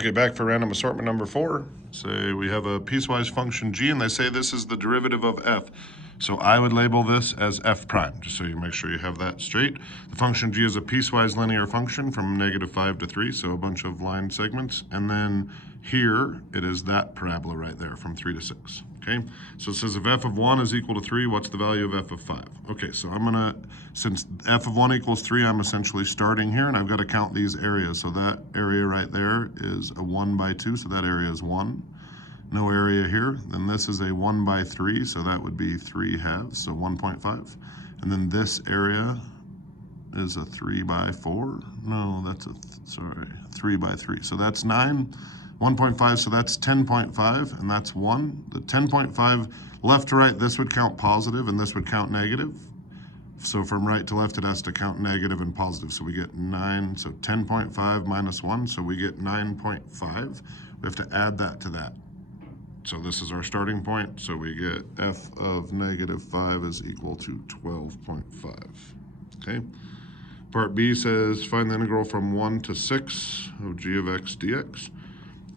Okay, back for random assortment number 4. Say we have a piecewise function g, and they say this is the derivative of f. So I would label this as f prime, just so you make sure you have that straight. The function g is a piecewise linear function from -5 to 3, so a bunch of line segments. And then here, it is that parabola right there from 3 to 6. Okay, so it says if f of 1 is equal to 3, what's the value of f of 5? Okay, so I'm gonna, since f of 1 equals 3, I'm essentially starting here, and I've got to count these areas. So that area right there is a 1 by 2, so that area is 1. No area here. Then this is a 1 by 3, so that would be 3 halves, so 1.5. And then this area is a 3 by 4. No, that's a, 3 by 3. So that's 9. 1.5, so that's 10.5, and that's 1. The 10.5, left to right, this would count positive, and this would count negative. So from right to left, it has to count negative and positive. So we get 9, so 10.5 minus 1, so we get 9.5. We have to add that to that. So this is our starting point. So we get f of -5 is equal to 12.5. Okay. Part B says find the integral from 1 to 6 of g of x dx.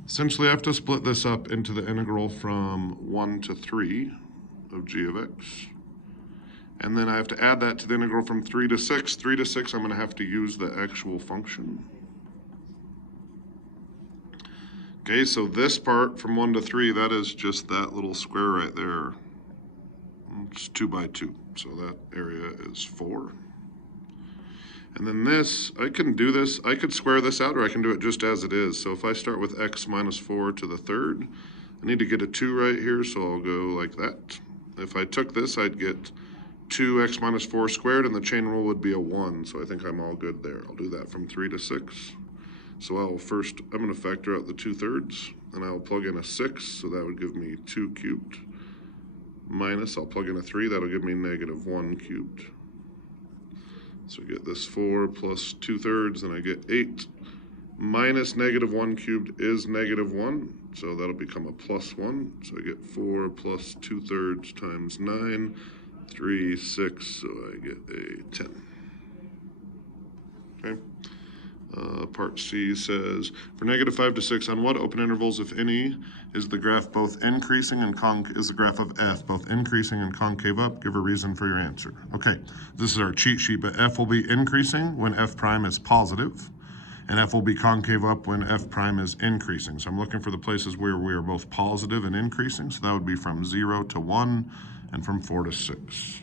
Essentially, I have to split this up into the integral from 1 to 3 of g of x. And then I have to add that to the integral from 3 to 6. 3 to 6, I'm going to have to use the actual function. Okay, so this part from 1 to 3, that is just that little square right there. It's 2 by 2, so that area is 4. And then this, I can do this, I could square this out, or I can do it just as it is. So if I start with x minus 4 to the third, I need to get a 2 right here, so I'll go like that. If I took this, I'd get 2x minus 4 squared, and the chain rule would be a 1, so I think I'm all good there. I'll do that from 3 to 6. So I'm going to factor out the 2/3, and I'll plug in a 6, so that would give me 2 cubed. Minus, I'll plug in a 3, that'll give me -1 cubed. So I get this 4 plus 2/3, and I get 8. Minus -1 cubed is -1, so that'll become a +1. So I get 4 plus 2/3 times 9, 3, 6, so I get a 10. Okay. Part C says, for -5 to 6, on what open intervals, if any, is the graph both increasing and is the graph of f both increasing and concave up? Give a reason for your answer. Okay, this is our cheat sheet, but f will be increasing when f prime is positive, and f will be concave up when f prime is increasing. So I'm looking for the places where we are both positive and increasing, so that would be from 0 to 1 and from 4 to 6.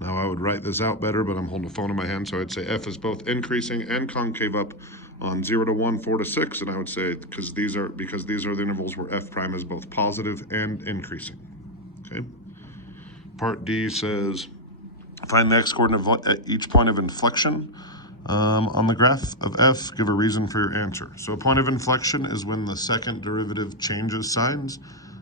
Now I would write this out better, but I'm holding a phone in my hand, so I'd say f is both increasing and concave up on 0 to 1, 4 to 6, and I would say because these are the intervals where f prime is both positive and increasing. Okay. Part D says find the x-coordinate at each point of inflection on the graph of f. Give a reason for your answer. So a point of inflection is when the second derivative changes signs.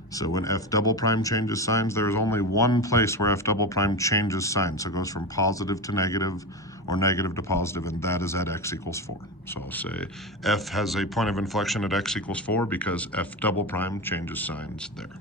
So when f double prime changes signs, there is only one place where f double prime changes signs. So it goes from positive to negative or negative to positive, and that is at x equals 4. So I'll say f has a point of inflection at x equals 4 because f double prime changes signs there.